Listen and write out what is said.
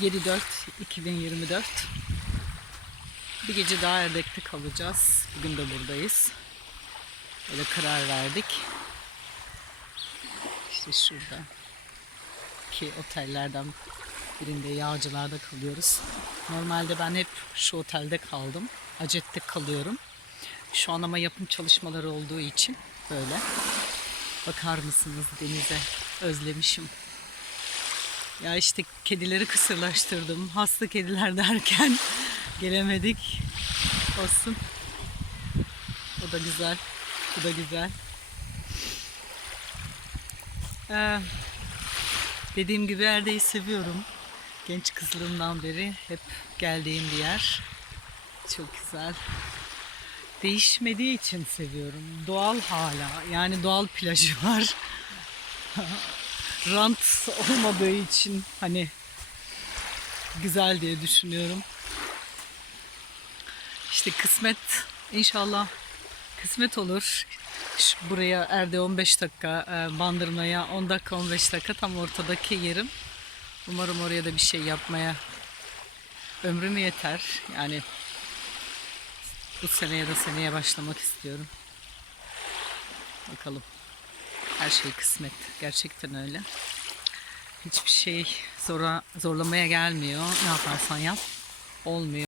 7-4-2024 Bir gece daha Erdek'te kalacağız. Bugün de buradayız. Öyle karar verdik. İşte şurada ki otellerden birinde Yağcılar'da kalıyoruz. Normalde ben hep şu otelde kaldım. Hacet'te kalıyorum. Şu an ama yapım çalışmaları olduğu için böyle. Bakar mısınız denize? Özlemişim. Ya işte kedileri kısırlaştırdım. Hasta kediler derken gelemedik. Olsun. O da güzel. Bu da güzel. Ee, dediğim gibi Erde'yi seviyorum. Genç kızlığımdan beri hep geldiğim bir yer. Çok güzel. Değişmediği için seviyorum. Doğal hala. Yani doğal plajı var. Rant olmadığı için hani güzel diye düşünüyorum. İşte kısmet inşallah kısmet olur. Şu buraya Erde 15 dakika, e, Bandırma'ya 10 dakika 15 dakika tam ortadaki yerim. Umarım oraya da bir şey yapmaya ömrüm yeter. Yani bu sene ya da seneye başlamak istiyorum. Bakalım. Her şey kısmet. Gerçekten öyle. Hiçbir şey zora, zorlamaya gelmiyor. Ne yaparsan yap. Olmuyor.